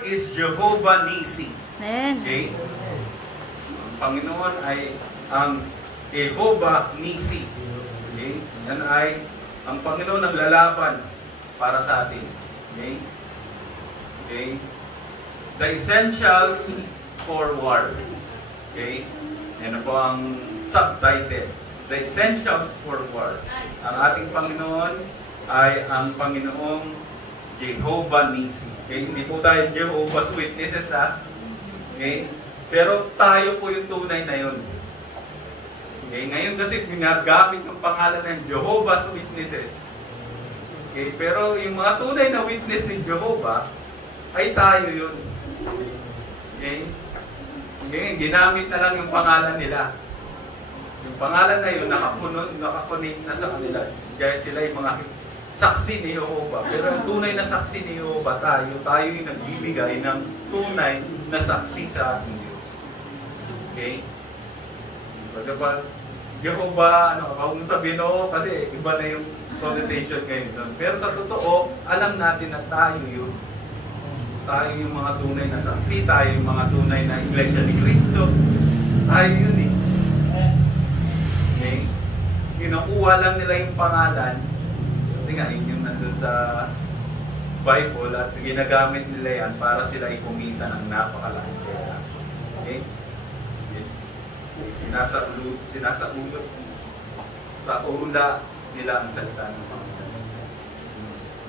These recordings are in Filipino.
Lord is Jehovah Nisi. Amen. Okay? Ang Panginoon ay ang Jehovah Nisi. Okay? Yan ay ang Panginoon ang lalaban para sa atin. Okay? Okay? The essentials for war. Okay? Yan po ang subtitle. The essentials for war. Ang ating Panginoon ay ang Panginoong Jehovah Nisi. Okay? Hindi po tayo Jehovah's Witnesses, ha? Okay? Pero tayo po yung tunay na yun. Okay? Ngayon kasi ginagamit yung pangalan ng Jehovah's Witnesses. Okay? Pero yung mga tunay na witness ni Jehovah ay tayo yun. Okay? Okay? Ginamit na lang yung pangalan nila. Yung pangalan na yun, nakakonect na sa kanila. Kaya sila yung mga saksi ni Jehovah. Pero ang tunay na saksi ni Jehovah, tayo yung nagbibigay ng tunay na saksi sa ating Diyos. Okay? Pagkabal, Jehovah, kung sabihin o, kasi iba na yung connotation ngayon. Pero sa totoo, alam natin na tayo yun. Tayo yung mga tunay na saksi, tayo yung mga tunay na Iglesia ni Cristo. Tayo yun eh. Okay? Kinukuha lang nila yung pangalan. Kasi nga, yun yung nandun sa Bible at ginagamit nila yan para sila ikumita ng napakalaking pera. Okay? Sinasaulot sa ula nila ang salita ng Panginoon.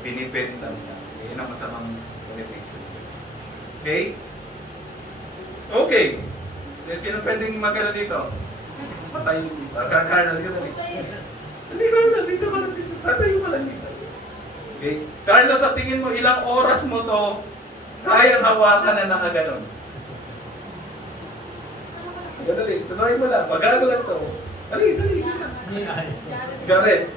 Binibenta nila. Yan ang masamang connotation. Okay? Okay. Sino pwedeng magkala dito? Patayin mo dito. Carnal, dito na dito. Hindi, Carlos, dito ka lang dito. Tatayo ka lang dito. Okay? Carlos, sa tingin mo, ilang oras mo to kayang hawakan na nakaganon? Dali, tuloy mo lang. Magago lang to. Dali. Gareth.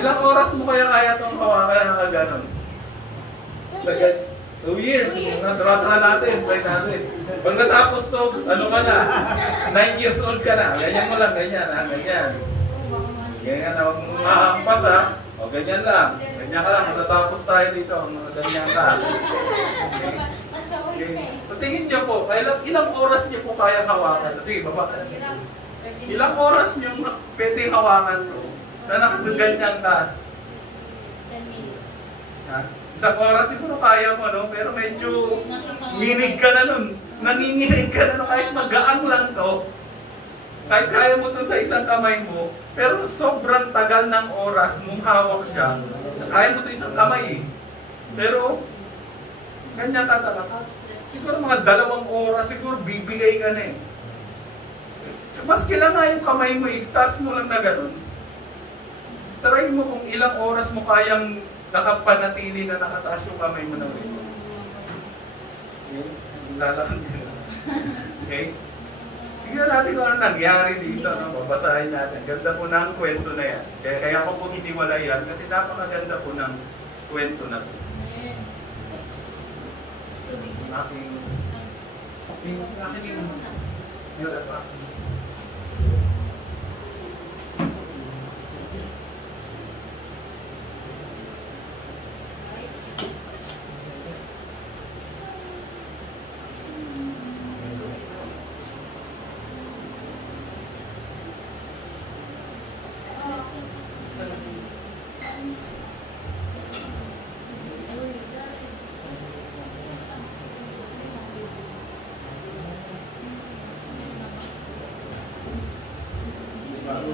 Ilang oras mo kaya itong hawakan na nakaganon? 2 years. Tara natin. Try natin. Pag natapos to, ano ka na? 9 years old ka na. Ganyan mo lang. Ganyan. Ganyan na. Huwag mong mahampas, ha? O, ganyan lang. Ganyan ka lang. Matatapos tayo dito. Ganyan ka. Okay. So, tingin niyo po, ilang oras niyo po kaya hawakan? Sige, baba ka. Ilang oras niyo pwedeng hawakan to? Na nakaganyan ka? 10 minutes. Ha? Isang oras siguro kaya mo, no? Pero medyo minig ka na nun. Nanginginig ka na nun. Kahit magaan lang to. Kahit kaya mo to sa isang kamay mo. Pero sobrang tagal ng oras mong hawak siya. Kaya mo to isang kamay eh. Pero, ganyan ka talaga. Siguro mga 2 oras, siguro bibigay ka na eh. Mas kailangan yung kamay mo, itaas mo lang na ganun. Try mo kung ilang oras mo kayang nakapanatili na nakataas yung kamay mo na rin. Okay? Lalakad din. Okay? Tingnan natin kung ano nangyari dito. No? Babasahin natin. Ganda po ng kwento na yan. Kaya ako po hiniwala yan kasi napakaganda po ng kwento na ito. Aking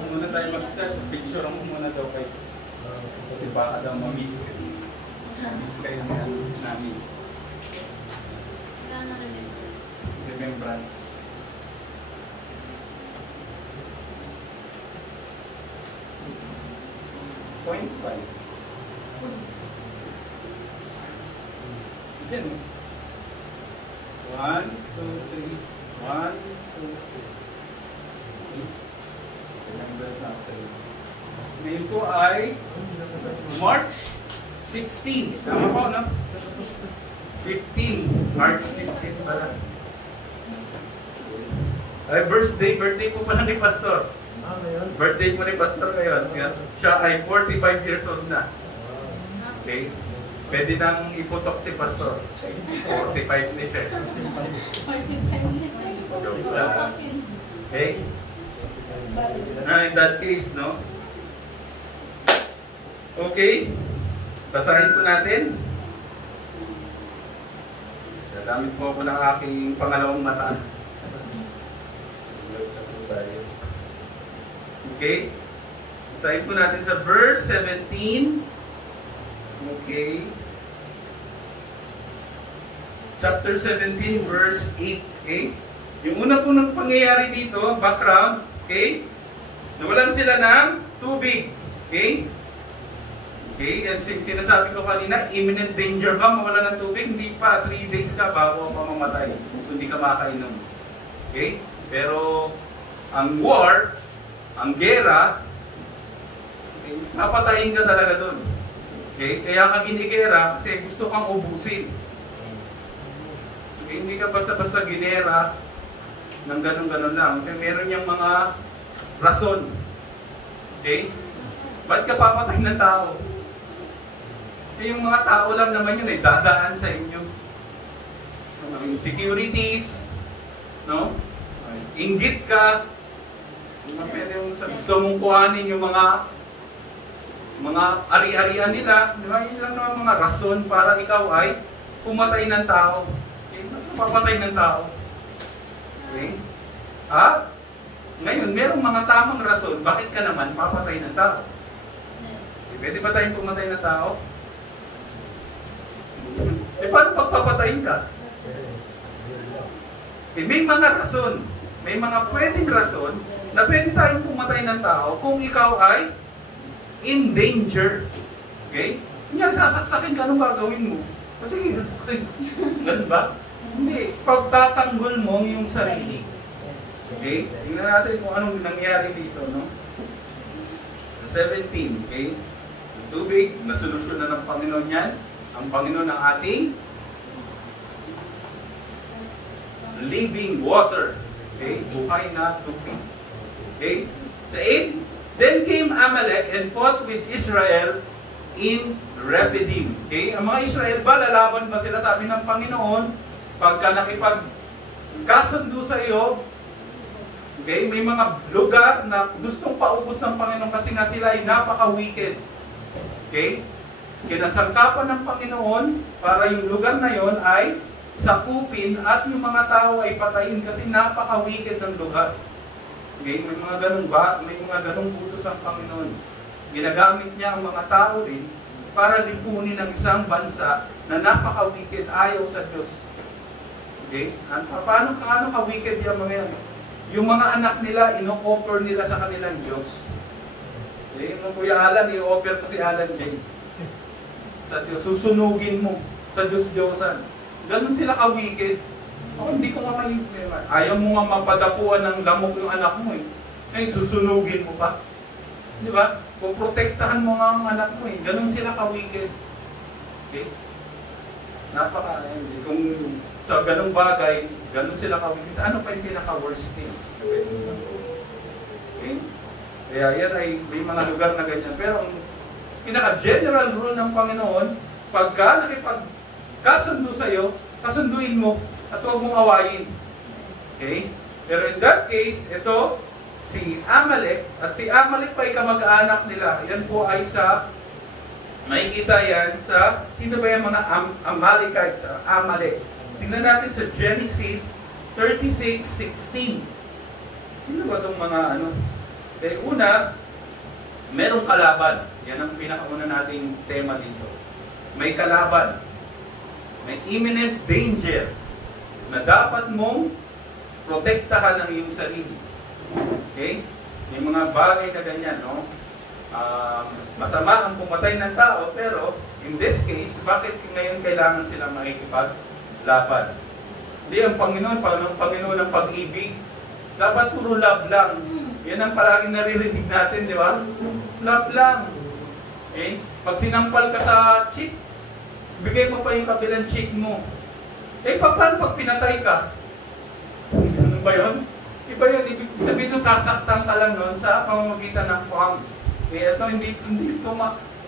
muna tayo mag-start. Picture mo muna daw kayo. Kasi baka daw ma-miss kayo. Ma-miss kayo namin. Remembrance. Point 5. Yan. 1, 2, 3. 1, 2, 3. Ngayon po ay March 16. Tama po, no? 15. March 15 pala. Ay, birthday po pala ni Pastor. Birthday po ni Pastor ngayon. Siya ay 45 years old na. Okay? Pwede nang iputok si Pastor. 45 ni siya. Joke lang. Okay? In that case, no? Okay? Basahin po natin. Gagamit po ako ng aking pangalawang mata. Okay? Basahin po natin sa verse 17. Okay. Chapter 17, verse 8. Okay? Yung una po ng pangyayari dito, background. Okay? Nawalan sila ng tubig. Okay? Okay? Yan sinasabi ko kanina, imminent danger ba mawala ng tubig? Hindi pa. 3 days ka bago ka mamamatay. Hindi ka makainom. Okay? Pero, ang war, ang gera, okay, napatayin ka talaga doon. Okay? Kaya ka ginigera kasi gusto kang ubusin. Okay? Hindi ka basta-basta ginera ng ganun-ganun lang. Okay? Meron niyang mga rason. Okay? Ba't ka papatay ng tao? Eh, yung mga tao lang naman yun ay dadaan sa inyo. Yung securities, no? Inggit ka. Gusto mong kuhanin yung mga ari-arian nila. Di ba? Yun lang naman mga rason para ikaw ay pumatay ng tao. Okay? Papatay ng tao. Okay? At ngayon, merong mga tamang rason, bakit ka naman papatay ng tao? Okay, pwede ba tayong pumatay ng tao? Eh, paano pagpapatayin ka? Eh, may mga rason. May mga pwedeng rason na pwede tayong pumatay ng tao kung ikaw ay in danger. Okay? Kanya, sasaksakin ka, anong gagawin mo? Kasi, ganun ba? Hindi. Pagtatanggol mo yung sarili. Okay? Tingnan natin kung anong nangyari dito, no? 17, okay? Yung tubig, nasolusyon na ng Panginoon yan. Ang Panginoon ng ating living water. Okay? Buhay na tubig. Okay? Sa 8, then came Amalek and fought with Israel in Rephidim. Okay? Ang mga Israel ba, lalaban ba sila? Sabi ng Panginoon, pagka nakipagkasundo sa iyo, okay, may mga lugar na gustong paubos ng Panginoon kasi nga sila ay napaka-wicked. Okay? Kinasangkapan ng Panginoon para yung lugar na yon ay sakupin at yung mga tao ay patayin kasi napaka-wicked ng lugar. Okay? May mga ganung utos ang Panginoon. Ginagamit niya ang mga tao rin para lipunin ang isang bansa na napaka-wicked, ayaw sa Diyos. Okay? Paano ka-wicked yung mga yan? Yung mga anak nila, ino-offer nila sa kanilang Diyos. Okay? Yung Kuya Alan, i-offer ko si Alan J. Sa Diyos, susunugin mo sa Diyos-Diyosan. Ganun sila ka-wicked. Hindi ko nga may ayaw mo nga mapadapuan ng lamok ng anak mo eh. Ngayon, susunugin mo pa. Di ba? Kung protektahan mo nga ang anak mo eh. Ganun sila ka-wicked. Okay? Kung sa ganung bagay, ganun sila ka-wicked. Ano pa yung pinaka-worst thing? Okay? Kaya yan ay may mga lugar na ganyan. Pero ang pinaka-general rule ng Panginoon, pagka nakipagkasundo sa'yo, kasunduin mo at huwag mong awayin. Okay? Pero in that case, ito, si Amalek, at si Amalek pa ay kamag-anak nila. Yan po ay sa, makikita yan sa, sino ba yung mga Amalekites? Amalek. Tingnan natin sa Genesis 36:16. Sino ba itong mga ano? Kaya una, merong kalaban. Yan ang pinakauna nating tema dito. May kalaban. May imminent danger na dapat mong protektahan ang iyong sarili. Okay? May mga bagay na ganyan, no? Masama ang pumatay ng tao, pero in this case, bakit ngayon kailangan sila makikipaglaban? Hindi, ang Panginoon ng pag-ibig, dapat puro love lang. Yan ang palaging naririnig natin, di ba? Love lang. Okay? Pag sinampal ka sa cheek, bigay mo pa yung kabilang cheek mo. Eh, paano pag pinatay ka? Ano ba yun? Iba yun, ibig sabihin nung sasaktan ka lang nun sa pamamagitan ng pang. Eh, ito, hindi ito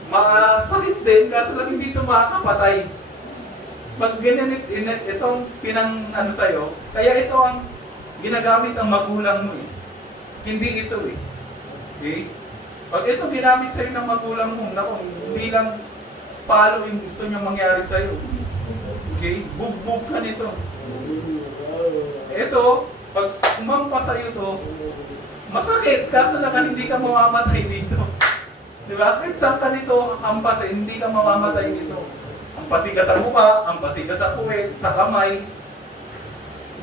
masakit din, kaso lang hindi ito makakapatay. Pag ganyan itong ano sa'yo, kaya ito ang ginagamit ang magulang mo eh. Hindi ito eh. Okay? Pag ito ginamit sa'yo ng magulang mo, naku, hindi lang palo yung gusto niya mangyari sa'yo. Okay? Bugbog ka nito. Ito, pag umampa sa'yo ito, masakit, kaso lang hindi ka mamamatay dito. Diba? Kahit saan ka nito ampas, hindi ka mamamatay dito. Ampasi ka sa mukha, ampasi ka sa puwet, sa kamay,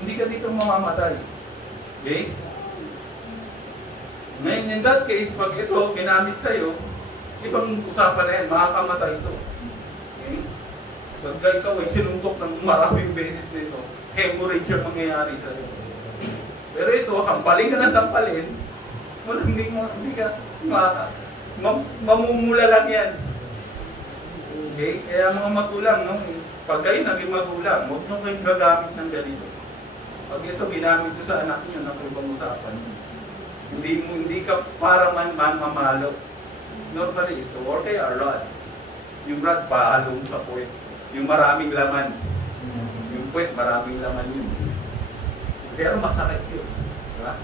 hindi ka dito mamamatay. Okay? Ngayon, in that case, pag ito ginamit sa'yo, ibang usapan na yan, makakamatay ito. Okay? Pag ikaw ay sinuntok ng maraming beses nito, hemorrhage ang mangyayari sa'yo. Pero ito, hampalin ka ng tampalin, hindi ka mamumula lang yan. Okay? Kaya mga magulang, no? Pag kayo naging magulang, huwag nyo kayong gagamit ng ganito. Pag ito ginamit nyo sa anak nyo, na ibang usapan. Hindi ka para mamalo. Normally ito, or kaya rod. Yung rod, pahalong sa puwet. Yung maraming laman. Yung puwet, maraming laman yun. Pero masakit yun. Diba?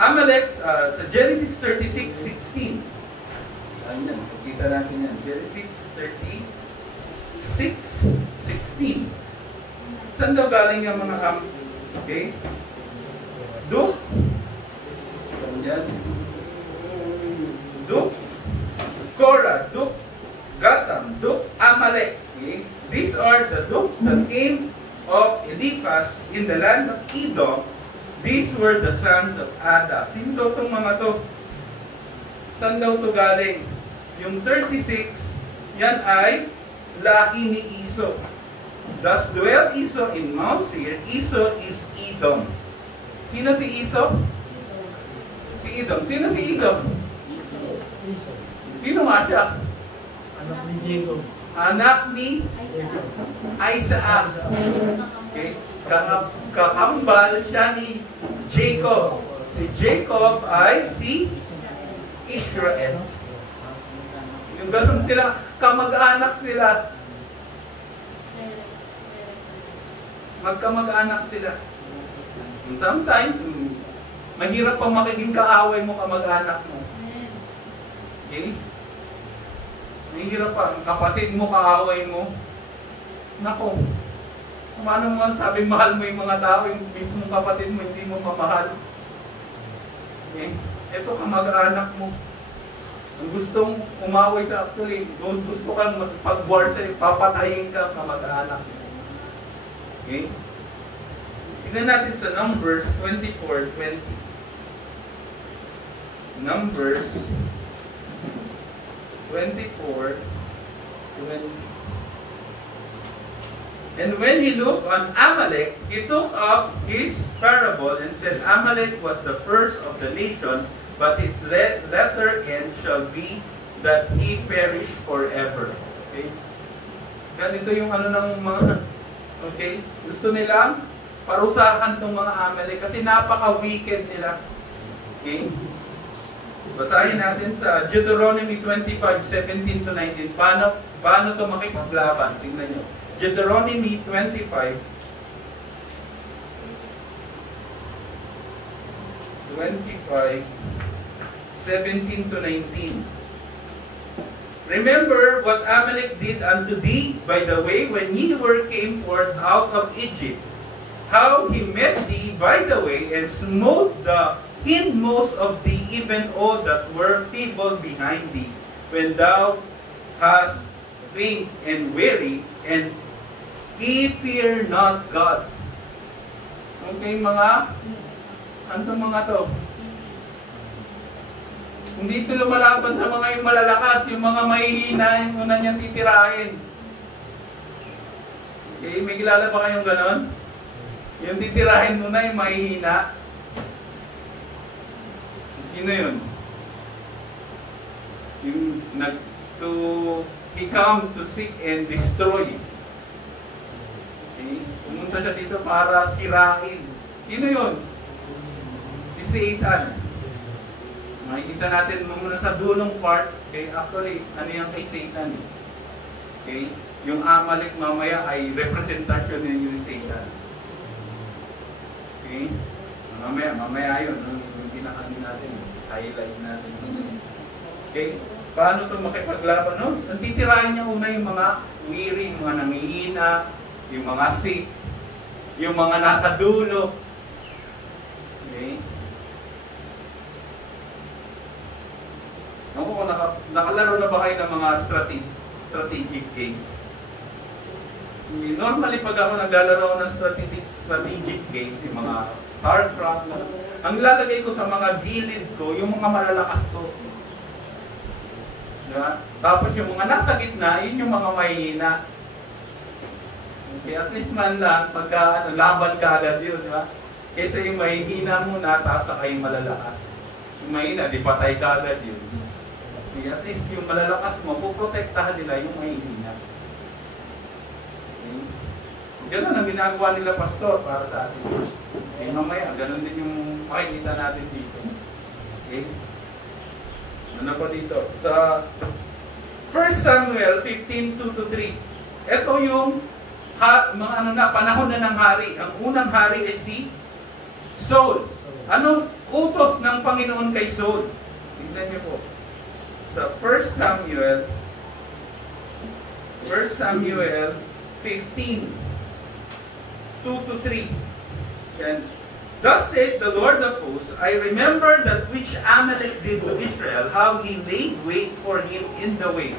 Amalek, sa Genesis 36:16. Saan yan? Pagkita natin yan. Genesis 36:16. Saan daw galing yung mga okay? Duk. Yan. Duk. Korah. Duk. Gatam. Duk. Amalek. Okay? These are the Duks that came of Eliphaz in the land of Edom. These were the sons of Ada. Sino daw itong mga to? Saan daw ito galing? Yung 36, yan ay lahi ni Esau. Thus dwell Esau in Mount Seir. Esau is Edom. Sino si Esau? Si Edom. Sino si Edom? Sino nga siya? Anak ni Jacob. Anak ni Isaac. Okay? Kakambal siya ni Jacob. Si Jacob ay si Israel. Yung ganun sila, kamag-anak sila. Magkamag-anak sila. Sometimes, mahirap pa makiging kaaway mo kamag-anak mo. Okay? Mahirap pa, kapatid mo, kaaway mo. Nako, paano mo sabing mahal mo yung mga tao, yung mismong kapatid mo, hindi mo mamahal. Okay? Ito kamag-anak mo. Ang gustong umaway sa actually, gusto kang pag-war sa'yo, papatayin ka kamag-anak mo. Okay? Tignan natin sa Numbers 24:20. Numbers 24:20. And when he looked on Amalek, he took up his parable and said, Amalek was the first of the nation, but his latter end shall be that he perish forever. Okay? Ganito yung ano ng mga, okay? Gusto nila parusahan tong mga Amalek kasi napaka-wicked nila. Okay? Basahin natin sa Deuteronomy 25:17-19. Paano ito makipaglaban? Tingnan nyo. Deuteronomy 25:17-19. Remember what Amalek did unto thee by the way when ye came forth out of Egypt, how he met thee by the way and smote the hindmost of thee, even all that were feeble behind thee, when thou hast faint and weary, and he fear not God. Okay, ano mga to? Hindi ito lumalaban sa mga yung malalakas, yung mga mahihina, yung una niyang titirahin. Okay, may kilala ba kayong ganon? Yung titirahin muna yung mahihina. Sino yun? Yung he come to seek and destroy. Okay? Pumunta siya dito para sirain. Sino yun? Si Satan. Makikita natin muna sa dulong part, okay, actually, ano yan kay Satan? Okay? Yung Amalek mamaya ay representasyon ng Satan. Okay? Mamaya yun, yung pinakanin natin, highlight natin. Okay? Paano ito makipaglaban? No? Titirahin niya una yung mga weary, yung mga nangihina, yung mga sick, yung mga nasa dulo. Okay? Ako kung nakalaro na ba kayo ng mga strategic games? Normally, pag ako naglalaro ng strategic games, yung mga StarCraft, ang lalagay ko sa mga gilid ko, yung mga malalakas ko. Diba? Tapos yung mga nasa gitna, yun yung mga mahihina. Okay, at least man lang, pagka laban ka agad yun, diba? Kesa yung mahihina muna, tapos saka yung malalakas. Yung mahihina, di patay ka agad yun. Okay, at least yung malalakas mo, puprotektahan nila yung mahihina. Okay. Ganun ang ginagawa nila, Pastor, para sa atin. Okay, mamaya, ganun din yung makikita natin dito. Okay. Ano pa dito? Sa 1 Samuel 15:2-3. Ito yung mga panahon na ng hari. Ang unang hari ay si Saul. Anong utos ng Panginoon kay Saul? Tingnan niyo po. Sa 1 Samuel 15:2-3. And thus said the Lord of hosts, I remember that which Amalek did to Israel, how he laid wait for him in the way.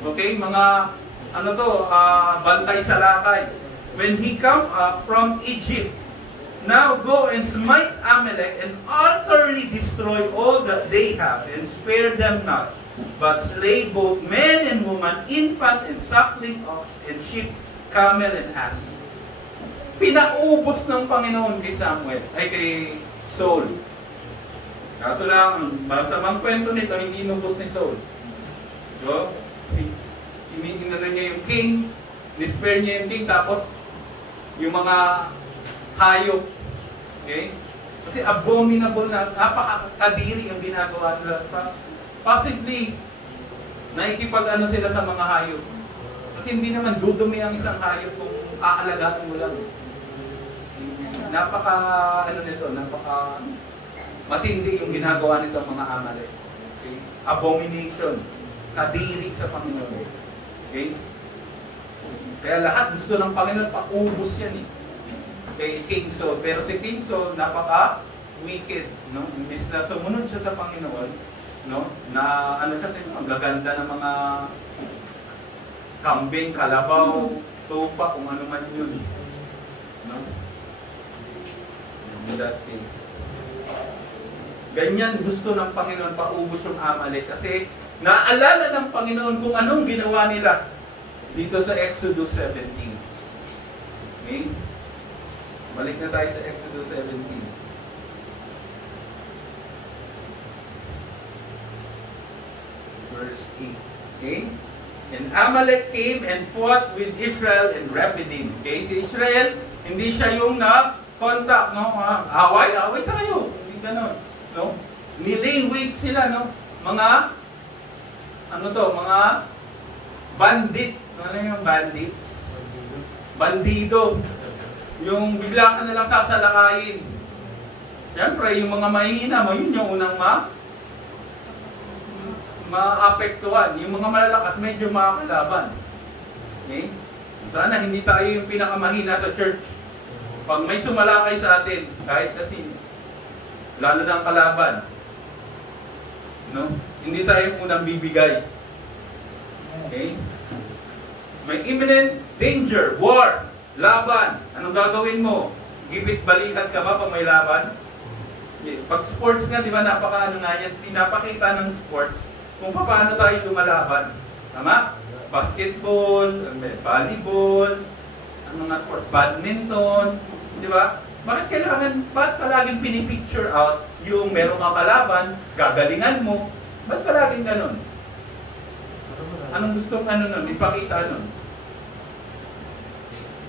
Okay, mga bantay sa lakay. When he come up from Egypt, now go and smite Amalek and utterly destroy all that they have, and spare them not, but slay both men and woman, infant and suckling ox, and sheep, camel and ass. Pinaubos ng Panginoon kay Samuel, ay kay Saul. Kaso lang, sa mga kwento nito, hindi inubos ni Saul. So, inano niya yung king, nispare niya yung king, tapos yung mga hayop. Okay? Kasi abominable na, napakakadiri ang ginagawa nila. Possibly, naikipag-ano sila sa mga hayop. Kasi hindi naman dudumi ang isang hayop kung aalagaan mo lang. Napaka matindi yung ginagawa nito mga Amalek. Okay? Abomination. Kadiri sa Panginoon. Okay? Kaya lahat gusto ng Panginoon, paubos yan eh. Kay King Saul. Pero si King Saul, napaka-wicked. No? Imbis na sumunod siya sa Panginoon, no? Na ano siya, ang gaganda ng mga kambing, kalabaw, tupa, kung ano man yun. No? In that case. Ganyan gusto ng Panginoon paubos yung Amalek. Kasi naalala ng Panginoon kung anong ginawa nila dito sa Exodus 17. Okay? Balik na tayo sa Exodus 17. Verse 8. Okay? And Amalek came and fought with Israel in Rephidim. Okay? Si Israel, hindi siya yung na-contact, no? Away tayo. Hindi ganon. No? Nilay wait sila, no? Mga mga bandit. Ano yung bandits? Bandido. Yung bigla ka na lang sasalakayin. Siyempre, yung mga mahihina mo, yun yung unang maapektuhan. Yung mga malalakas, medyo makakalaban. Okay? Sana hindi tayo yung pinakamahina sa church. Pag may sumalakay sa atin, kahit kasi, lalo na ang kalaban, no? Hindi tayo yung unang bibigay. Okay? May imminent danger, war, laban. Anong gagawin mo? Gipit-balikan ka ba pag may laban? Okay. Pag sports nga, di ba, napaka-ano nga yan, pinapakita ng sports kung paano tayo lumalaban. Tama? Basketball, volleyball, ano nga sports, badminton, di ba? Bakit palaging pinipicture out yung meron kang kalaban, gagalingan mo? Ba't palaging ganun? Anong gusto nun? Ipakita nun?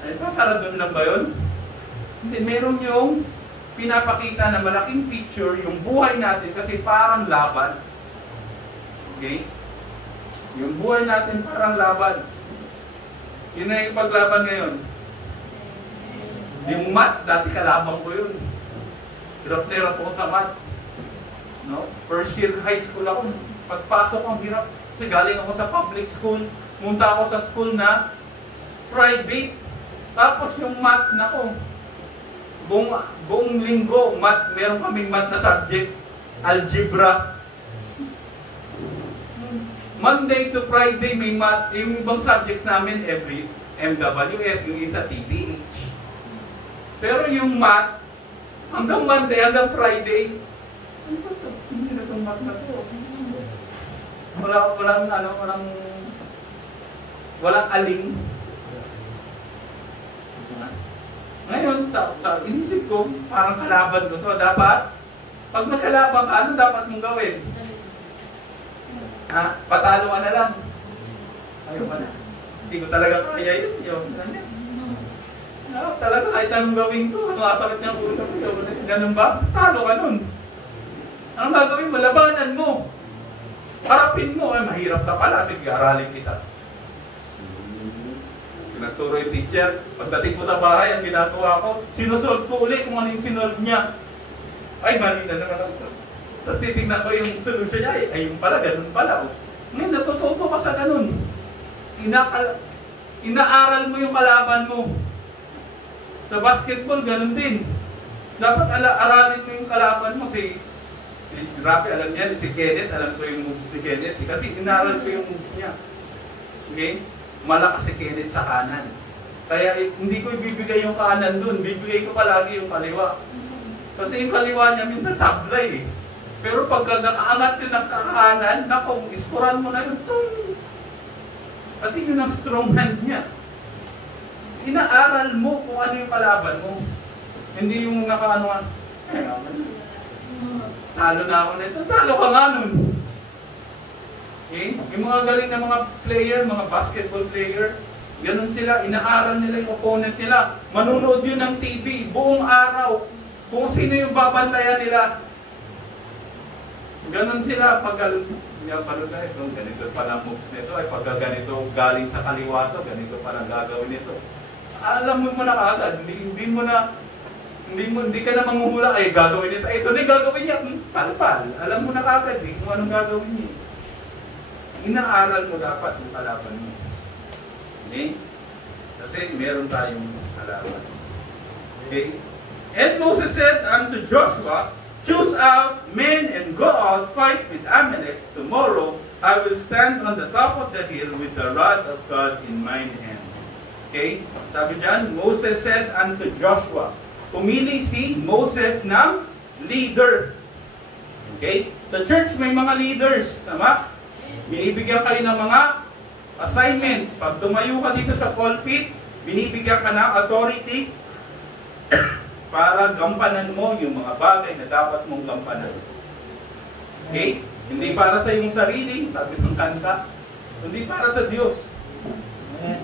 Ay, para doon lang ba yun? Hindi, meron yung pinapakita na malaking picture yung buhay natin kasi parang laban. Okay? Yung buhay natin parang laban. Yun na yung paglaban ngayon. Yung math, dati kalaban ko yun. Hirap na hirap ako sa math. No? First year high school ako. Pagpasok ko, ang hirap. Kasi galing ako sa public school. Munta ako sa school na private. Tapos yung math na ko. Buong linggo, math, meron kaming math na subject. Algebra. Monday to Friday may math. Yung ibang subjects namin every MWF, yung isa TPH. Pero yung math, hanggang Monday, hanggang Friday, ano ba ito? Hindi na itong math na ito. Walang aling. Ngayon, inisip ko, parang kalaban ko to. Dapat, pag nagkalaban ka, ano dapat mong gawin? Patalo ka na lang. Ayaw ka na. Hindi ko talaga kaya yun. Talaga kahit anong gawin ko, masakit niyang ulo. Ganun ba? Talo ka nun. Anong gagawin mo? Labanan mo. Harapin mo. Ay, mahirap ka pala. Sige, aralin kita. Pinagturo yung teacher. Pagdating ko sa bahay, ang ginagawa ko, sinusolve ko ulit kung ano yung sinolve niya. Ay, mali na naman ako. Tapos titignan ko yung solution niya, ay yung pala, ganun pala. Ngayon, natututo ka sa ganun. Inaaral mo yung kalaban mo. Sa basketball, ganun din. Dapat aralin mo yung kalaban mo. Si Rafi, alam niya, si Kenneth, alam ko yung moves ni Kenneth. Kasi inaaral ko yung moves niya. Okay? Malakas si Kenneth sa kanan. Kaya hindi ko ibibigay yung kanan dun. Bibigay ko palagi yung kaliwa. Kasi yung kaliwa niya minsan sablay eh. Pero pagka nakaangat yun ng kakanan, naku, iskuran mo na yun. Tung! Kasi yun ang strong hand niya. Inaaral mo kung ano yung kalaban mo. Hindi yung nakaano nga, talo na ako nito. Talo ka nga nun. Okay? Yung mga galing na mga player, mga basketball player, ganun sila, inaaral nila yung opponent nila. Manunood yun ng TV, buong araw. Kung sino yung babantayan nila. Ganon sila pag ganito pala moves nito, ay pag ganito galing sa kaliwa to, ganito pala gagawin nito. Alam mo na kaagad, hindi ka na manghuhula, ay gagawin nito, ito na gagawin niya, palpal. Alam mo na kaagad kung anong gagawin niya. Inaaral mo dapat yung kalaban mo. Okay? Kasi meron tayong kalaban. Okay? And Moses said unto Joshua, choose out men and go out, fight with Amalek. Tomorrow I will stand on the top of the hill with the rod of God in mine hand. Okay? Sabi dyan, Moses said unto Joshua. Pumili si Moses ng leader. Okay? Sa church may mga leaders. Tama? Binibigyan kayo ng mga assignment. Pag tumayo ka dito sa pulpit, binibigyan ka ng authority para gampanan mo yung mga bagay na dapat mong gampanan. Okay? Hindi para sa iyong sarili, sabi ng kanta, hindi para sa Diyos.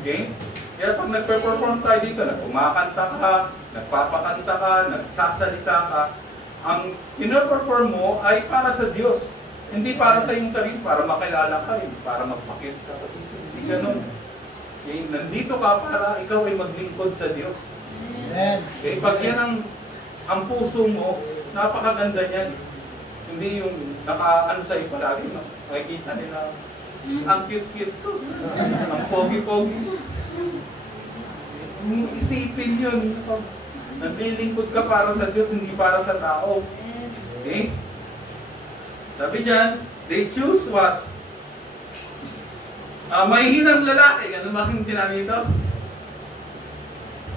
Okay? Kaya pag nagpe-perform tayo dito, kumakanta ka, nagpapakanta ka, nagsasalita ka, ang pino-perform mo ay para sa Diyos. Hindi para sa iyong sarili, para makilala ka, para magpakita ka. Hindi ganun. Okay? Nandito ka para ikaw ay maglingkod sa Diyos. Okay, pag yan ang puso mo, napakaganda niyan. Hindi yung naka-ano sa'yo palagi, makikita nila, ang cute-cute to, ang pogi-pogi. Isipin yun, naglilingkod ka para sa Diyos, hindi para sa tao. Okay? Sabi dyan, they choose what? Mahihinang lalaki, ganun ba yung sinabi ito?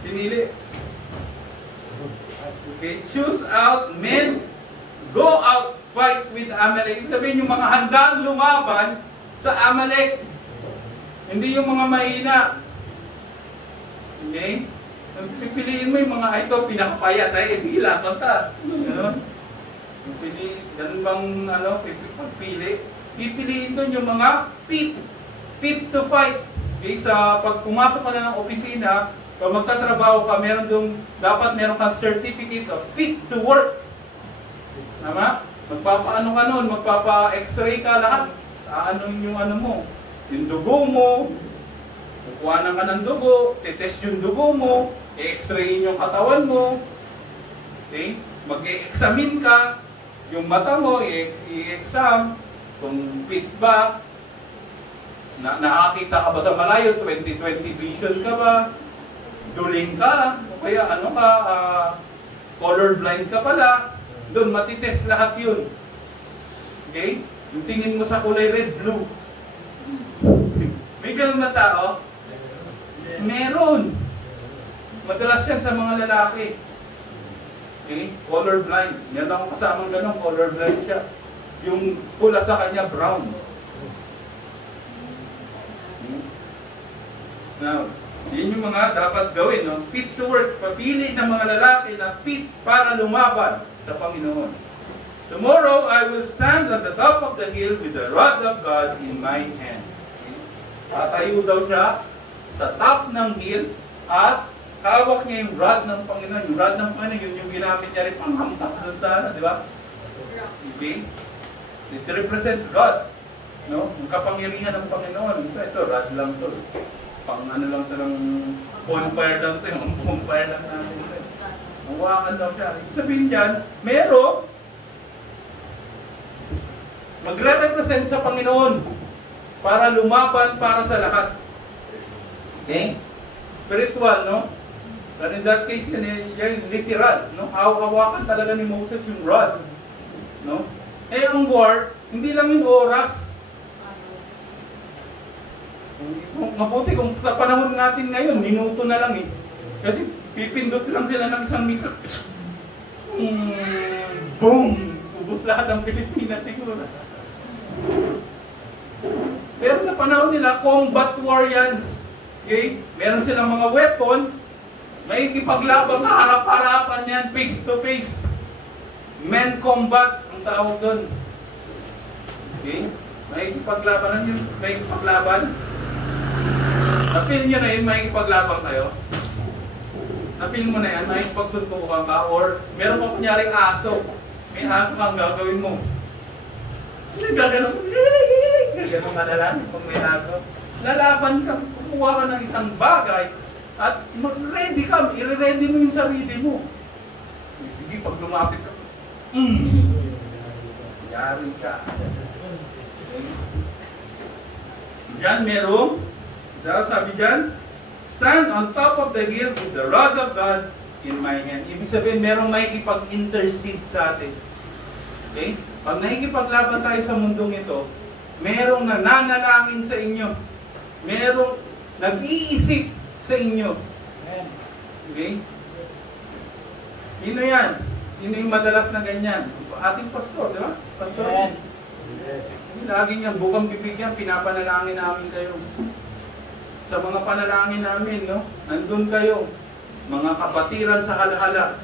Pinili. Okay, choose out men, go out, fight with Amalek. Ibig sabihin yung mga handang lumaban sa Amalek. Hindi yung mga mahina. Okay? Pipiliin mo yung mga ito, pinakapayat. Ay, sige lang, konta. Ganon. Ganun bang, pagpili? Pipiliin doon yung mga fit to fight. Okay, sa pag pumasok ka na ng opisina, Kung magtatrabaho ka, dapat meron kang certificate of fit to work. Tama? Magpapaano ka nun, magpapa-x-ray ka lahat. Ano yung ano mo, yung dugo mo, kukuhanan ka ng dugo, titest yung dugo mo, i-x-ray yung katawan mo, okay? Mag-i-examine ka, yung mata mo, i-exam, kung fit ba, nakakita ka ba sa malayo, 20/20 vision ka ba, duling ka, o kaya ano ka, colorblind ka pala, doon matitest lahat yun. Okay? Yung tingin mo sa kulay red, blue. May ganun na tao? Meron. Madalas yan sa mga lalaki. Okay? Colorblind. Meron akong kasamang ganun, colorblind siya. Yung pula sa kanya, brown. Now, yun yung mga dapat gawin. No? Fit to work. Papili ng mga lalaki na fit para lumaban sa Panginoon. Tomorrow, I will stand on the top of the hill with the rod of God in my hand. Tatayo daw siya sa top ng hill at hawak niya yung rod ng Panginoon. Yung rod ng Panginoon, yun yung ginamit niya rin panghampas doon sa, di ba? Okay? It represents God. No? Ang kapangyarihan ng Panginoon. Ito, rod lang to. Pang ano lang ito ng bonfire lang ito. Yung bonfire lang natin ito. Mawakan daw siya. Ibig sabihin dyan, meron magre-represent sa Panginoon para lumaban para sa lahat. Okay? Spiritual, no? But in that case, yan literal, no? Hawakan talaga ni Moses yung rod. No? Eh, ang war, hindi lang yung oras. Mabuti kung sa panahon natin ngayon, minuto na lang eh. Kasi pipindot lang sila ng isang missile. Boom! Ubus lahat ng Pilipinas siguro. Pero sa panahon nila, combat war yan. Okay? Meron silang mga weapons, may ikipaglabang na harap-harapan yan, face to face. Men combat ang tawag doon. Okay? May ikipaglaban yun, may ikipaglaban. Napil nyo na yun, may ikipaglaban kayo. Napil mo na yan, may ikipagsuntukan ka, or meron ka kunyaring aso. May aso kang gagawin mo. Hindi gaganon. Gaganon ka na lang kung may aso. Lalaban ka, kumuha ka ng isang bagay, at ready ka, i-ready mo yung sarili mo. Hindi pag lumapit ka, yari ka. Diyan merong, sabi diyan, stand on top of the hill with the rod of God in my hand. Ibig sabihin, merong may ipag-intercede sa atin. Okay? Pag nakikipaglaban tayo sa mundong ito, merong nananalangin sa inyo. Merong nag-iisip sa inyo. Okay? Sino yan? Sino yung madalas na ganyan? Ating pastor, di ba? Pastor? Yes. Lagi niyang bukang bibig yan, pinapanalangin namin kayo. Sa mga panalangin namin, no? Nandun kayo. Mga kapatiran sa halahala.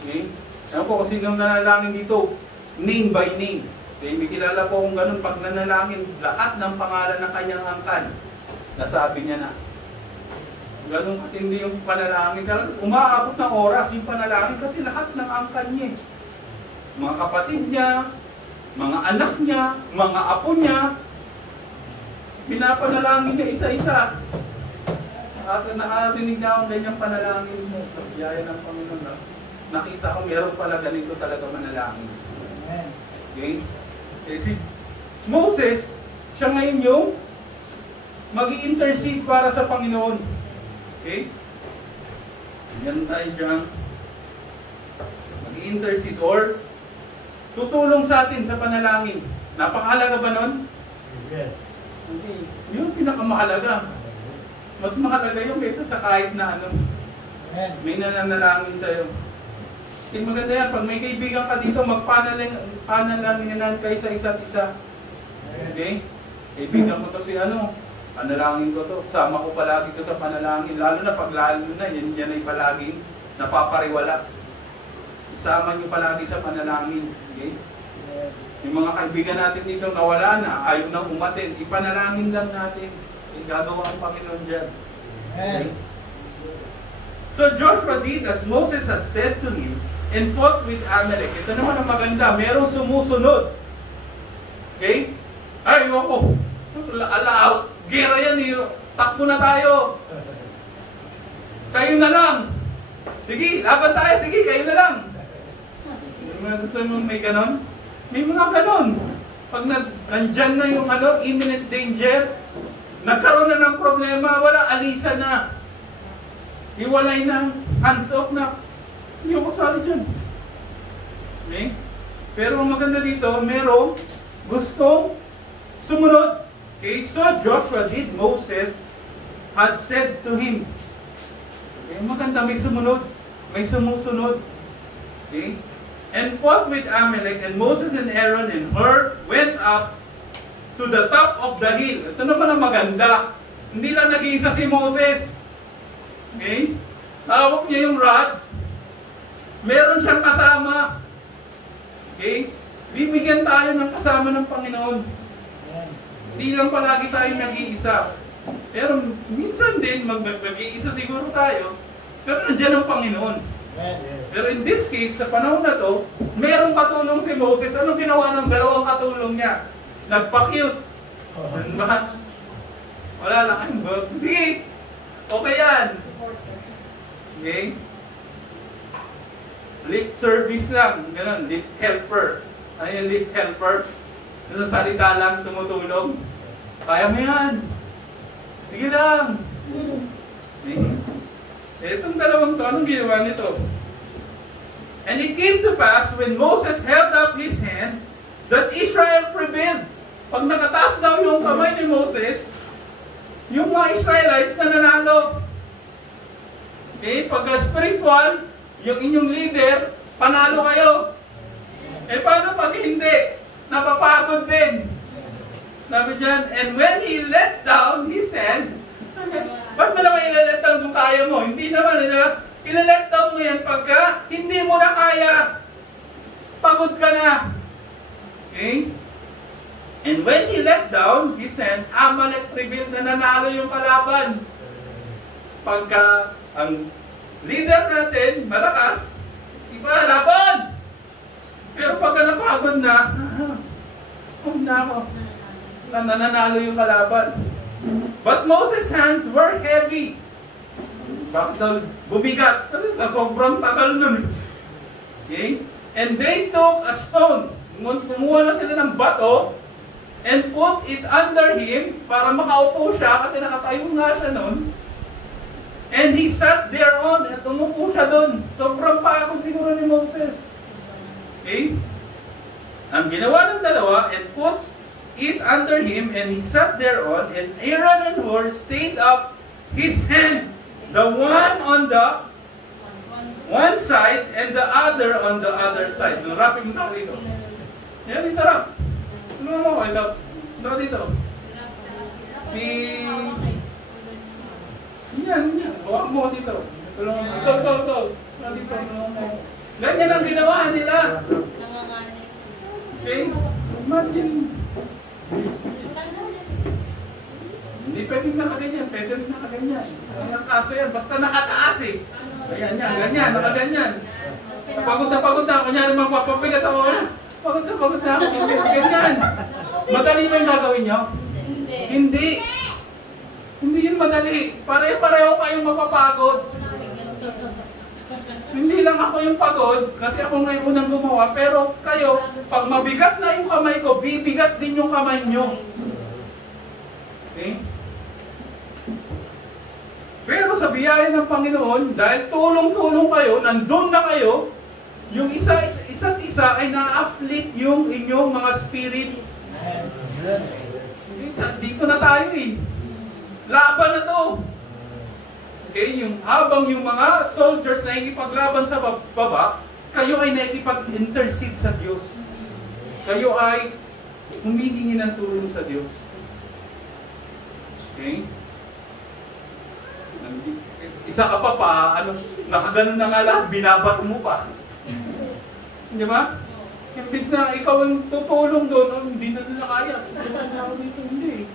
Okay? Alam po kung sino nanalangin dito, name by name. Okay? May kilala po kung ganun, pag nanalangin, lahat ng pangalan ng kanyang angkan, nasabi niya na. Ganun katindi yung panalangin. Umaabot ng oras yung panalangin kasi lahat ng angkan niya. Mga kapatid niya, mga anak niya, mga apo niya, pinapanalangin niya isa-isa. Nakarinig na akong ganyang panalangin mo sa biyaya ng Panginoon. No? Nakita ko meron pala ganito talaga manalangin. Okay? Si Moses, siya ngayon yung mag-i-intercede para sa Panginoon. Okay? Yan tayo dyan. Mag-i-intercede or tutulong sa atin sa panalangin. Napakahalaga ba nun? Yes. Okay. Yun pinakamahalaga. Mas mahalaga yung kaysa sa kahit na ano. May nananalangin sa'yo. Yung maganda yan, pag may kaibigan ka dito, magpanalangin kayo sa isa't isa. Okay? Kaibigan ko to si ano, panalangin ko to. Sama ko palagi to sa panalangin. Lalo na pag lalo na, yan ay palaging napapariwala. Isama nyo palagi sa panalangin. Okay? Yung mga kaibigan natin dito nawala na, ayaw nang umatin, ipanalangin lang natin. Gagawa ang Panginoon dyan. Okay? So Joshua did as Moses had said to him and fought with Amalek. Ito naman ang maganda, merong sumusunod. Okay? Ay, ako. Gera yan eh. Takbo na tayo. Kayo na lang. Sige, laban tayo. Sige, kayo na lang. Gusto mo may ganon? May mga ganon. Pag nandyan na yung imminent danger, nagkaroon na ng problema, wala, alisa na. Hiwalay na, hands off na. Hindi ako sali dyan. Okay? Pero ang maganda dito, merong gustong sumunod. Okay? So Joshua did Moses had said to him. Okay? Maganda, may sumunod. May sumusunod. Okay? And fought with Amalek, and Moses and Aaron and Hur went up to the top of the hill. Ito naman ang maganda. Hindi lang nag-iisa si Moses. Okay? Hawak niya yung rod. Meron siyang kasama. Okay? Bibigyan tayo ng kasama ng Panginoon. Hindi lang palagi tayo nag-iisa. Pero minsan din, mag-iisa siguro tayo. Pero nandiyan ang Panginoon. Pero in this case, sa panahon na to, merong katulong si Moses. Anong ginawa ng dalawang katulong niya? Nagpa-cute. Diba? Wala lang kayong bug. Sige! Okay yan! Okay? Lip service lang. Ganun, lip helper. Ano yung lip helper? Sa salita lang, tumutulong. Kaya mo yan. Sige lang. Okay? Itong dalawang to, anong ginawa nito? And it came to pass, when Moses held up his hand, that Israel prevailed. Pag nakataas daw yung kamay ni Moses, yung mga Israelites na nanalo. Okay? Pag spiritual, yung inyong leader, panalo kayo. Eh paano pag hindi? Napapagod din. Sabi dyan, and when he let down his hand, ba't mo naman ilalet down kung kaya mo? Hindi naman, ilalet down mo yan pagka hindi mo na kaya. Pagod ka na. Okay? And when he let down his hand, Amalek prevailed na nanalo yung kalaban. Pagka ang leader natin, malakas, iba, laban! Pero pagka napagod na, na ako. Nananalo yung kalaban. But Moses' hands were heavy. Bakit daw bumigat? Sobrang tagal nun. Okay? And they took a stone. Kumuha na sila ng bato and put it under him para makaupo siya kasi nakatayo nga siya nun. And he sat there on at umupo siya dun. Sobrang pagod siguro ni Moses. Okay? Ang ginawa ng dalawa and put it under him, and he sat thereon, and Aaron and Hur stayed up his hand, the one on the one side and the other on the other side. So, rapin mo na dito. Yan, dito rap. Tulungan mo ko, ito dito. Si... Yan. Huwag mo dito. Tulungan mo. Ito. Dito, tulungan mo. Ganyan ang ginawa nila. Okay? Imagine. Hindi pwedeng nakaganyan, pwede rin nakaganyan. Ang kaso yan, basta nakataas eh. Ayan yan, ganyan, nakaganyan. Pagod na, kunyari magpapabigat ako. Pagod na ako, ganyan. Madali ba yung gagawin nyo? Hindi. Hindi yun madali. Pare-pareho kayong mapapagod. Hindi lang ako yung pagod, kasi ako ngayon unang gumawa, pero kayo, pag mabigat na yung kamay ko, bibigat din yung kamay nyo. Okay? Pero sa biyaya ng Panginoon, dahil tulong-tulong kayo, nandun na kayo, yung isa't isa ay na-uplift yung inyong mga spirit. Dito na tayo eh. Laban na to. Okay, habang yung mga soldiers na nakikipaglaban sa baba, kayo ay nakikipag-intercede sa Diyos. Kayo ay humihingi ng tulong sa Diyos. Okay? Isa ka pa, nakaganon na nga lahat, binabato mo pa. Di ba? Imbis na ikaw ang tutulong doon, hindi na nila kaya. Hindi.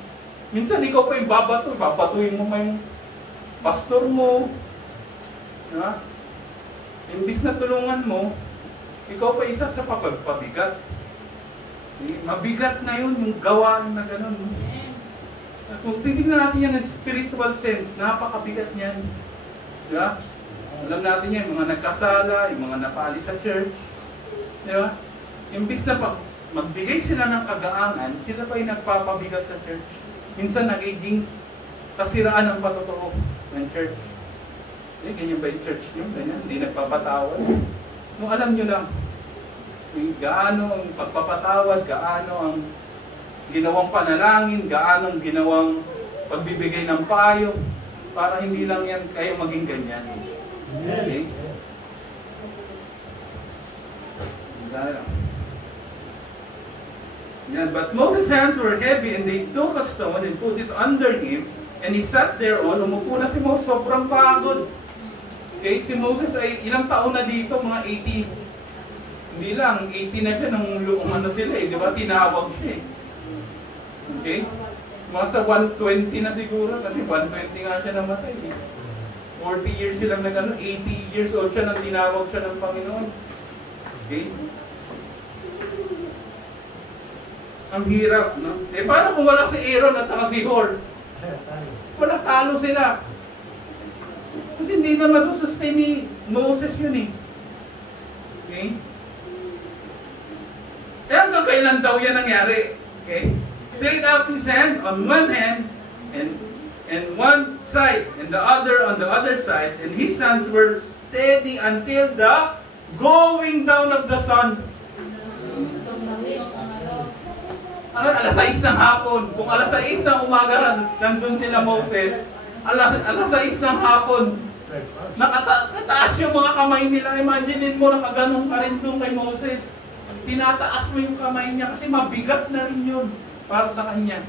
Minsan ikaw pa yung babatuin mo yung pastor mo, Diba? Imbis na tulungan mo, ikaw pa isa sa pabigat. Mabigat na yun, yung gawain na gano'n. Kung tignan natin yan in spiritual sense, napakabigat niyan. Diba? Alam natin yan, yung mga nagkasala, yung mga napaalis sa church. Diba? Imbis na magbigay sila ng kagaangan, sila pa yung nagpapabigat sa church. Minsan nagiging kasiraan ng patotoo ng church. Ganyan ba yung church nyo? Ganyan, hindi nagpapatawad. Nung alam nyo lang, gaano ang pagpapatawad, gaano ang ginawang panalangin, gaano ang ginawang pagbibigay ng payo, para hindi lang yan kayo maging ganyan. Okay? Yeah, but Moses' hands were heavy and they took a stone and put it under him and he sat there on. Umupo na si Moses, sobrang pagod. Okay, si Moses ay ilang taon na dito, mga 80. Hindi lang, 80 na siya nung ano sila eh, di ba? Tinawag siya eh. Okay? Mga sa 120 na siguro, kasi 120 nga siya namatay eh. 40 years silang nag-ano, 80 years old siya nang tinawag siya ng Panginoon. Okay? Ang hirap, no? Eh, paano kung wala si Aaron at saka si Hur? Wala, talo sila. Kasi hindi na masusustain ni Moses yun eh. Okay? Eh, hanggang kailan daw yan nangyari? Okay? Take up his hand on one hand and one side and the other on the other side, and his hands were steady until the going down of the sun. Alas 6 ng hapon. Kung alas 6 ng umaga nandun sila Moses, alas 6 ng hapon, nakataas yung mga kamay nila. Imaginein mo, nakaganong ka rin doon kay Moses. Tinataas mo yung kamay niya kasi mabigat na rin yun para sa kanya.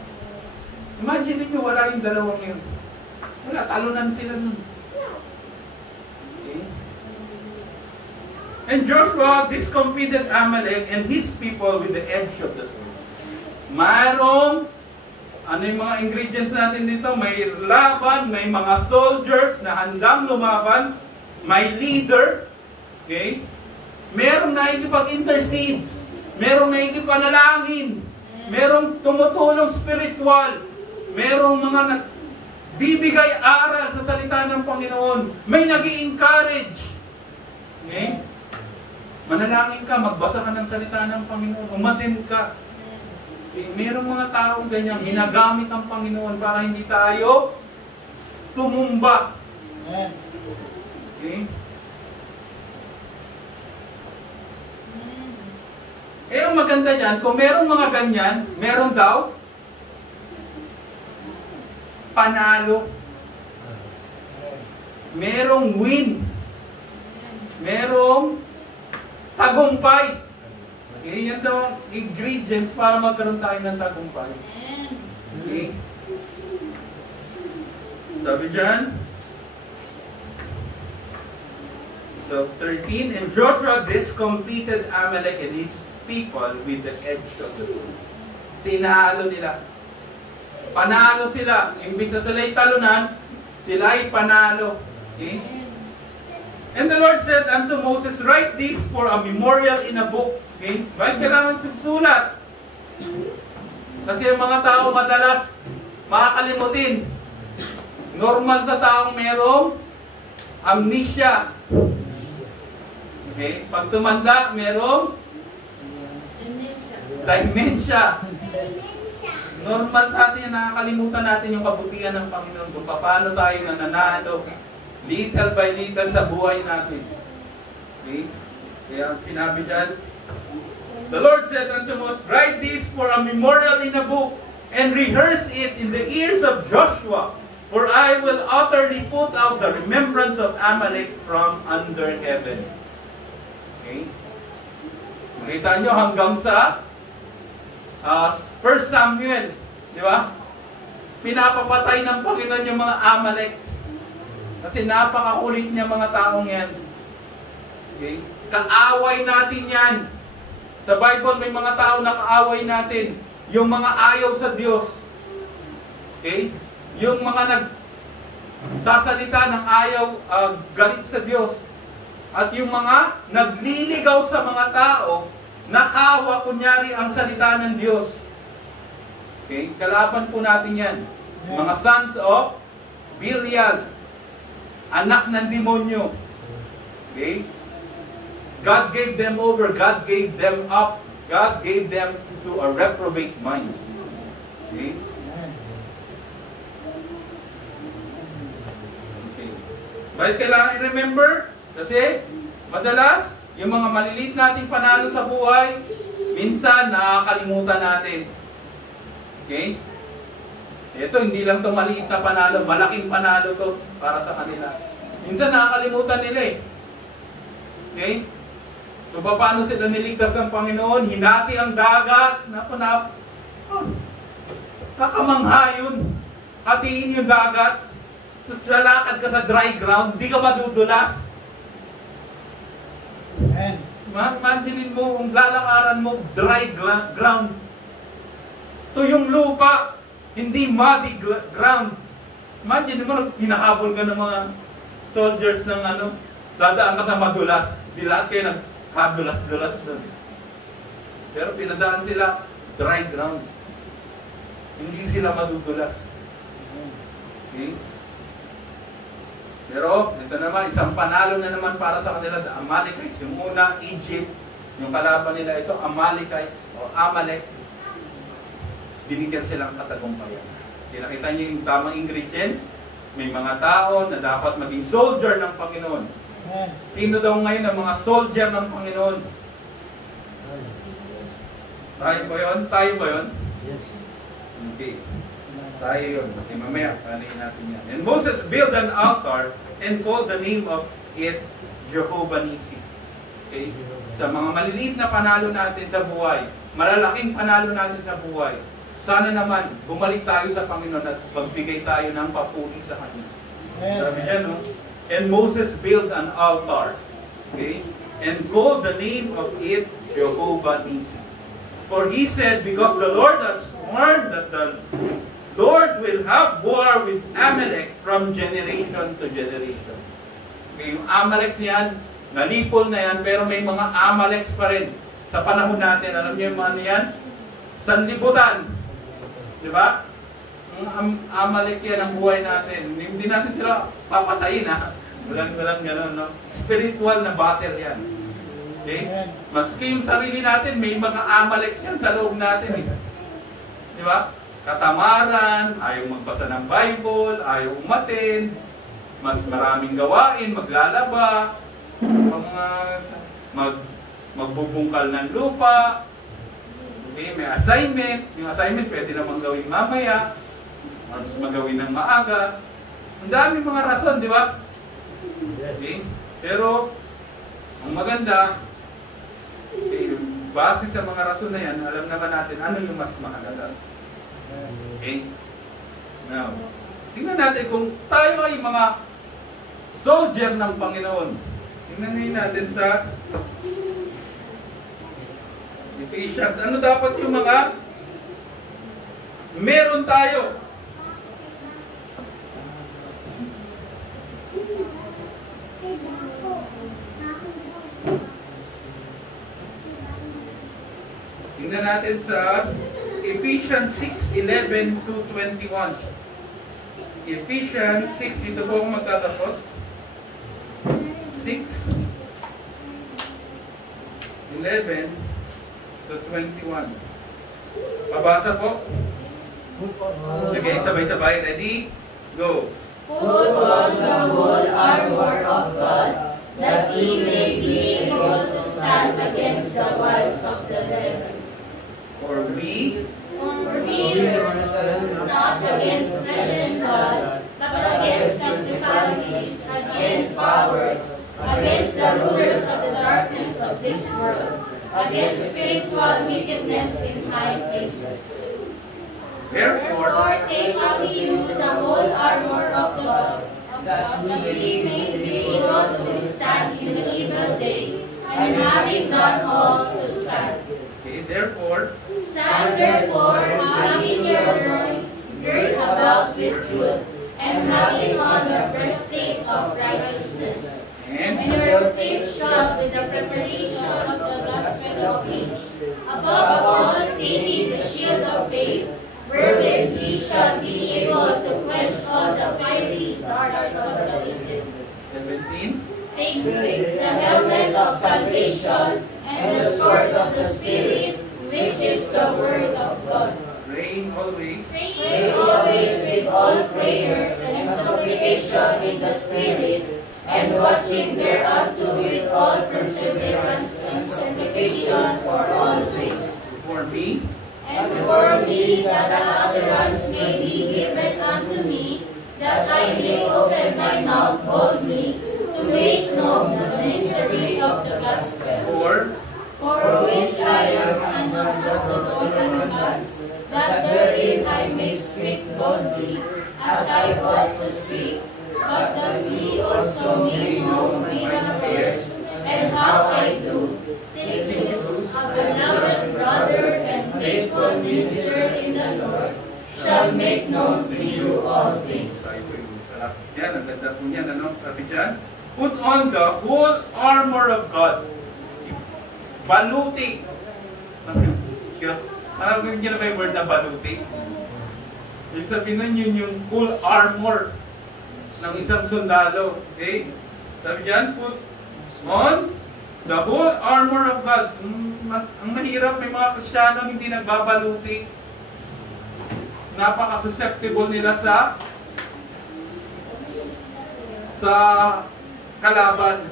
Imagine niyo, wala yung dalawang yun. Wala, talunan sila nun. Okay. And Joshua discomfited Amalek and his people with the edge of the sword. Mayroong, ano yung mga ingredients natin dito? May laban, may mga soldiers na handang lumaban, may leader, okay? Merong nakikipag-intercedes, merong nakikipanalangin, merong tumutulong spiritual, merong mga bibigay aral sa salita ng Panginoon, may nag-i-encourage. Okay? Manalangin ka, magbasa ka ng salita ng Panginoon, umattend ka. Okay? Merong mga taong ganyan, ginagamit ang Panginoon para hindi tayo tumumba. Okay? Eh, ang maganda niyan, kung merong mga ganyan, meron daw panalo. Merong win. Merong tagumpay. Okay, yan daw ingredients para magkaroon tayo ng tagumpay. Okay? Sabi dyan, so 13, and Joshua discomfited Amalek and his people with the edge of the sword. Tinalo nila. Panalo sila. Imbis na sila'y talunan, sila'y panalo. Okay? And the Lord said unto Moses, write this for a memorial in a book. Okay? Bakit kailangan susulat? Kasi ang mga tao madalas makakalimutin. Normal sa taong merong amnesia. Okay? Pag tumanda, merong dementia. Normal sa atin, nakakalimutan natin yung kabutihan ng Panginoon kung paano tayo nananalo little by little sa buhay natin. Okay? Kaya sinabi dyan, the Lord said unto Moses, write this for a memorial in a book and rehearse it in the ears of Joshua, for I will utterly put out the remembrance of Amalek from under heaven. Okay? Makita nyo hanggang sa 1 Samuel, di ba? Pinapapatay ng Panginoon yung mga Amaleks. Kasi napakakulit niya mga taong yan. Okay? Kaaway natin yan. Sa Bible may mga tao na kaaway natin. Yung mga ayaw sa Diyos. Okay? Yung mga sasalita ng ayaw, galit sa Diyos. At yung mga nagliligaw sa mga tao, nakawa kunyari ang salita ng Diyos. Okay? Kalaban po natin yan. Mga sons of Belial, anak ng demonyo. Okay? God gave them over, God gave them up, God gave them to a reprobate mind. Okay? Okay. Bakit kailangan i-remember? Kasi, madalas, yung mga maliliit nating panalo sa buhay, minsan nakakalimutan natin. Okay? Ito, hindi lang ito maliit na panalo, malaking panalo to para sa kanila. Minsan nakakalimutan nila eh. Okay? So, paano sila niligtas ng Panginoon? Hinati ang dagat. Kakamangha yun. Hatiin yung dagat. Tapos lalakad ka sa dry ground, di ka madudulas. Imagine mo, kung lalakaran mo, dry ground. Ito yung lupa, hindi muddy ground. Imagine mo, hinahabol ka ng mga soldiers ng dadaan ka sa madulas. Di lahat kayo nagkadulas-dulas. Pero pinadaan sila, dry ground. Hindi sila madudulas. Okay? Pero, ito naman, isang panalo na naman para sa kanila, the Amalekites. Yung una, Egypt. Yung kalaban nila ito, Amalekites o Amalek. Binigyan silang katagumpayan. Nakita niyo yung tamang ingredients. May mga tao na dapat maging soldier ng Panginoon. Sino daw ngayon ang mga soldier ng Panginoon? Tayo ba yun? Tayo ba yun? Yes. Okay. Tayo yun. Okay, mamaya, panayin natin yan. And Moses built an altar and called the name of it Jehovah Nissi. Okay? Sa mga maliliit na panalo natin sa buhay, malalaking panalo natin sa buhay, sana naman, bumalik tayo sa Panginoon at magbigay tayo ng papuri sa Kanya. Sabi niya, no? And Moses built an altar. Okay? And called the name of it Jehovah Nissi. For he said, because the Lord has sworn that the Lord will have war with Amalek from generation to generation. Okay, yung Amaleks niyan, nalipol na yan, pero may mga Amaleks pa rin. Sa panahon natin, alam niyo yung mga yan? Sanlibutan. Di ba? Ang Amalek yan ang buhay natin. Hindi natin sila papatayin, ha? Walang gano'n, no? Spiritual na battle yan. Okay? Maski yung sarili natin, may mga Amaleks yan sa loob natin, eh. Di ba? Katamaran, ayaw magbasa ng Bible, ayaw umatin, mas maraming gawain, maglalaba, magbubungkal ng lupa, okay, may assignment, yung assignment pwede namang gawin mamaya, mas magawin ng maaga. Ang dami mga rason, di ba? Okay? Pero, ang maganda, okay, base sa mga rason na yan, alam naman natin ano yung mas mahalaga. Okay? Now, tingnan natin kung tayo ay mga soldier ng Panginoon. Tingnan natin sa Ephesians. Ano dapat yung mga meron tayo? Tingnan natin sa Ephesians 6:11 to 21. Ephesians 6, dito po ako magtatapos. 6:11 to 21. Pabasa po. Okay, sabay-sabay. Ready? Go. Put on the whole armor of God, that ye may be able to stand against the wiles of the devil. For we wrestle not against flesh and blood, but against principalities, against powers, against the rulers of the darkness of this world, against spiritual wickedness in high places. Therefore, take unto you the whole armor of God, that ye may be able to withstand in the evil day, and having done all, to stand. okay, therefore, Stand therefore, having your loins girt about with truth, and and having on the breastplate of righteousness, And and your feet shod with the preparation of the gospel of peace. Above all, taking the shield of faith, wherewith ye shall be able to quench all the fiery darts of the wicked. 17. Take the helmet of salvation and the sword of the Spirit, which is the word of God. Praying always. Pray always with all prayer and supplication in the Spirit, and watching thereunto with all perseverance and supplication for all saints. For me. And for me, that an utterance may be given unto me, that I may open my mouth boldly, to make known the mystery of the gospel, for which I am an ambassador unto God, that therein I may speak boldly, as I ought to speak, but that ye also may know my affairs, and how I do. Tychicus, a beloved brother and faithful minister in the Lord, shall make known to you all things. Yan, ang ganda po niyan. Ano? Sabi dyan, put on the whole armor of God. Baluti. Alam mo niyo na may word na baluti? Yung sabihin nun yun yung full armor ng isang sundalo. Okay? Sabi dyan, put on the whole armor of God. Ang mahirap, may mga Kristiyano hindi nagbabaluti. Napaka-susceptible nila sa kalaban.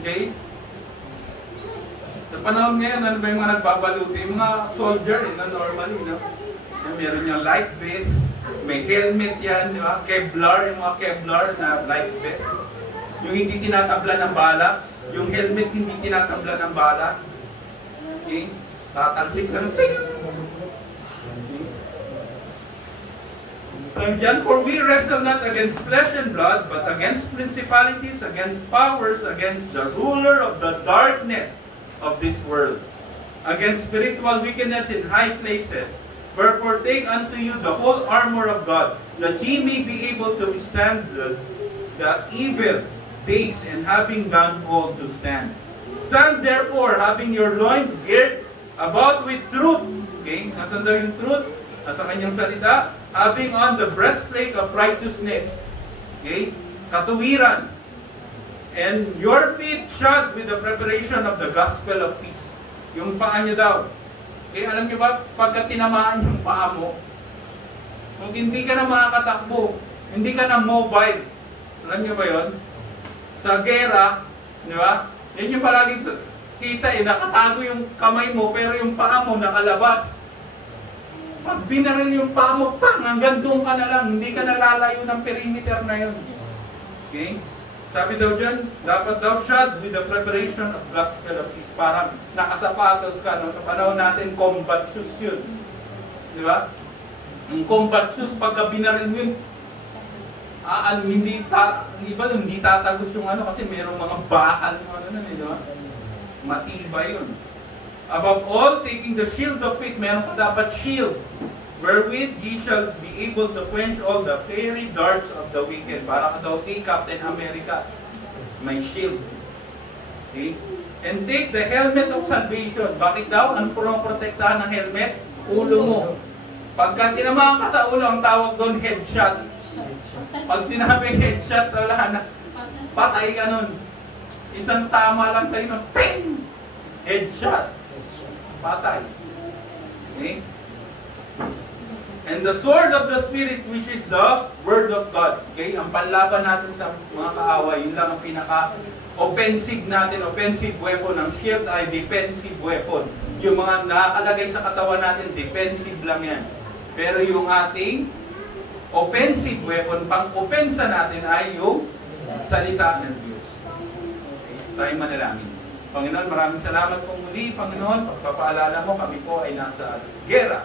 Okay? Sa panahon ngayon, ano ba yung mga nagbabaluti? Yung mga soldier, normally, no? Meron yung light vest, may helmet yan, di ba? Kevlar, yung mga Kevlar na light vest. Yung hindi tinatabla ng bala, yung helmet hindi tinatabla ng bala. Okay? Tatalsik lang. For we wrestle not against flesh and blood, but against principalities, against powers, against the ruler of the darkness of this world, against spiritual wickedness in high places. Wherefore take unto you the whole armor of God, that ye may be able to withstand the evil days, and having done all to stand. Stand therefore, having your loins girt about with truth. Okay, nasan daw yung truth? Nasa kanyang salita. Having on the breastplate of righteousness. Okay? Katuwiran. And your feet shod with the preparation of the gospel of peace. Yung paa niyo daw. Okay, alam niyo ba, pagka tinamaan yung paa mo, kung hindi ka na makakatakbo, hindi ka na mobile, alam niyo ba yon? Sa gera, di ba? Yan yung palagi kita nakatago yung kamay mo, pero yung paa mo nakalabas. Pag binaril yung paa mo, pang, hanggang doon ka na lang, hindi ka nalalayo ng perimeter na yun. Okay? Sabi daw dyan, dapat daw shod with the preparation of gospel of peace. Parang nakasapatos ka, no? Sa panahon natin, combat shoes yun. Di ba? Yung combat shoes, pagka binaril mo yun, hindi tatagos yung ano, kasi mayroong mga bakal yung ano nun, di ba? Matibay yun. Above all, taking the shield of faith, meron ka dapat shield, wherewith ye shall be able to quench all the fiery darts of the wicked. Para ka daw si Captain America, may shield. Okay? And take the helmet of salvation. Bakit daw? Ang protektahan ng helmet? Ulo mo. Pagka tinamaan ka sa ulo, ang tawag doon headshot. Pag sinabing headshot, wala na. Patay ka nun. Isang tama lang sa'yo, ping! Headshot. Patay. Okay? And the sword of the Spirit, which is the Word of God. Okay? Ang panlaban natin sa mga kaaway, yun lang ang pinaka-offensive natin. Offensive weapon. Ang shield ay defensive weapon. Yung mga nakakalagay sa katawan natin, defensive lang yan. Pero yung ating offensive weapon, pang-opensa natin ay yung salita ng Diyos. Okay? Tayo manalangin. Panginoon, maraming salamat po muli, Panginoon. Pagpapaalala mo, kami po ay nasa gera.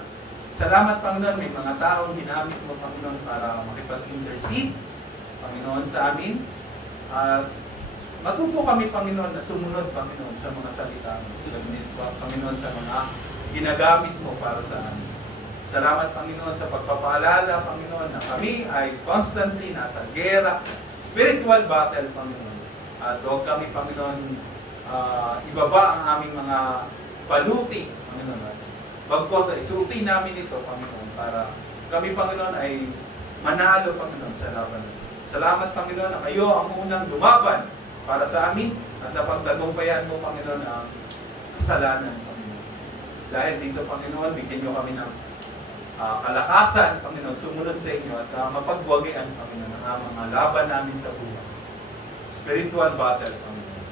Salamat, Panginoon, may mga taong ginamit mo, Panginoon, para makipag-intercede, Panginoon, sa amin. Matuto kami, Panginoon, na sumunod, Panginoon, sa mga salita mo. Panginoon, sa mga ginagamit mo para sa amin. Salamat, Panginoon, sa pagpapaalala, Panginoon, na kami ay constantly nasa gera, spiritual battle, Panginoon. At huwag kami, Panginoon, ibaba ang aming mga baluti, Panginoon. Bagkos ay isuti namin ito, Panginoon, para kami, Panginoon, ay manalo, Panginoon, sa laban. Salamat, Panginoon, na kayo ang unang lumaban para sa amin at napagtagumpayan mo, Panginoon, ang kasalanan, Panginoon. Dahil dito, Panginoon, bigyan nyo kami ng kalakasan, Panginoon, sumunod sa inyo at mapagwagian, Panginoon, ang mga laban namin sa buhay. Spiritual battle, Panginoon.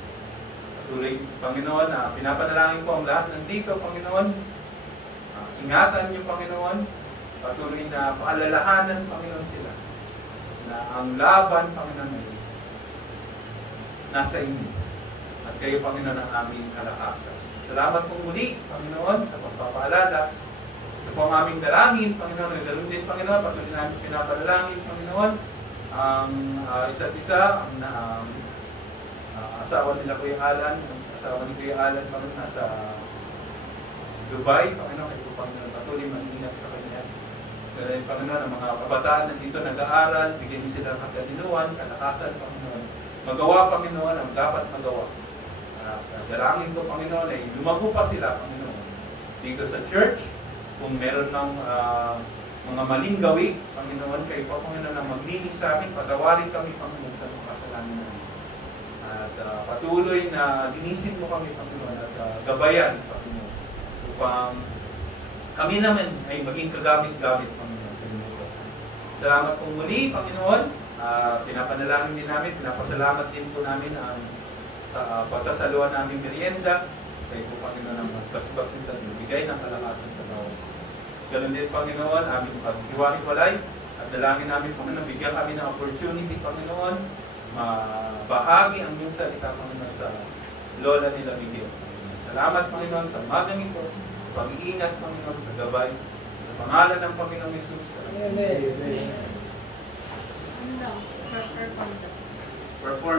Patuloy, Panginoon, pinapanalangin ko ang lahat nandito, Panginoon. Ingatan niyo, Panginoon. Patuloy na paalalahanan, Panginoon, sila na ang laban, Panginoon, ay nasa inyo. At kayo, Panginoon, ang aming kalakasan. Salamat po muli, Panginoon, sa pagpapaalala. Ito po ang aming dalangin, Panginoon. Ganoon din, Panginoon, patuloy namin pinapanalangin, Panginoon, ang isa't isa, ang asawa nila Kuya Alan, ang asawa ni Kuya Alan, Panginoon, nasa Dubai, Panginoon, kayo po, Panginoon, patuloy mag-ingat sa kanya. Ganoon, Panginoon, ang mga kabataan nandito nag-aaral, bigyan niyo sila ng katalinuhan, kalakasan, Panginoon. Magawa, Panginoon, ang dapat magawa. Dalangin ko, Panginoon, ay lumago pa sila, Panginoon. Dito sa church, kung meron ng mga maling gawin, Panginoon, kayo po, Panginoon, ang maglinis sa amin, patawarin kami, Panginoon, sa mga kasalanan namin. At patuloy na linisin mo kami, Panginoon, at gabayan, Panginoon, upang kami naman ay maging kagamit-gamit, Panginoon, sa inyong oras. Salamat po muli, Panginoon. Pinapanalangin din namin, pinapasalamat din po namin ang pagsasaluhan namin merienda. Kayo po, Panginoon, ang magkasbas nito at bigay ng kalakasan sa bawat isa. Ganun din, Panginoon, aming paghiwa-hiwalay at dalangin namin, Panginoon, bigyan kami ng opportunity, Panginoon, mabahagi ang iyong salita, Panginoon, sa lola nila Miguel. Salamat, Panginoon, sa umagang ito, pag-iingat, Panginoon, sa gabay, sa pangalan ng Panginoong Hesus. Amen. Ano daw?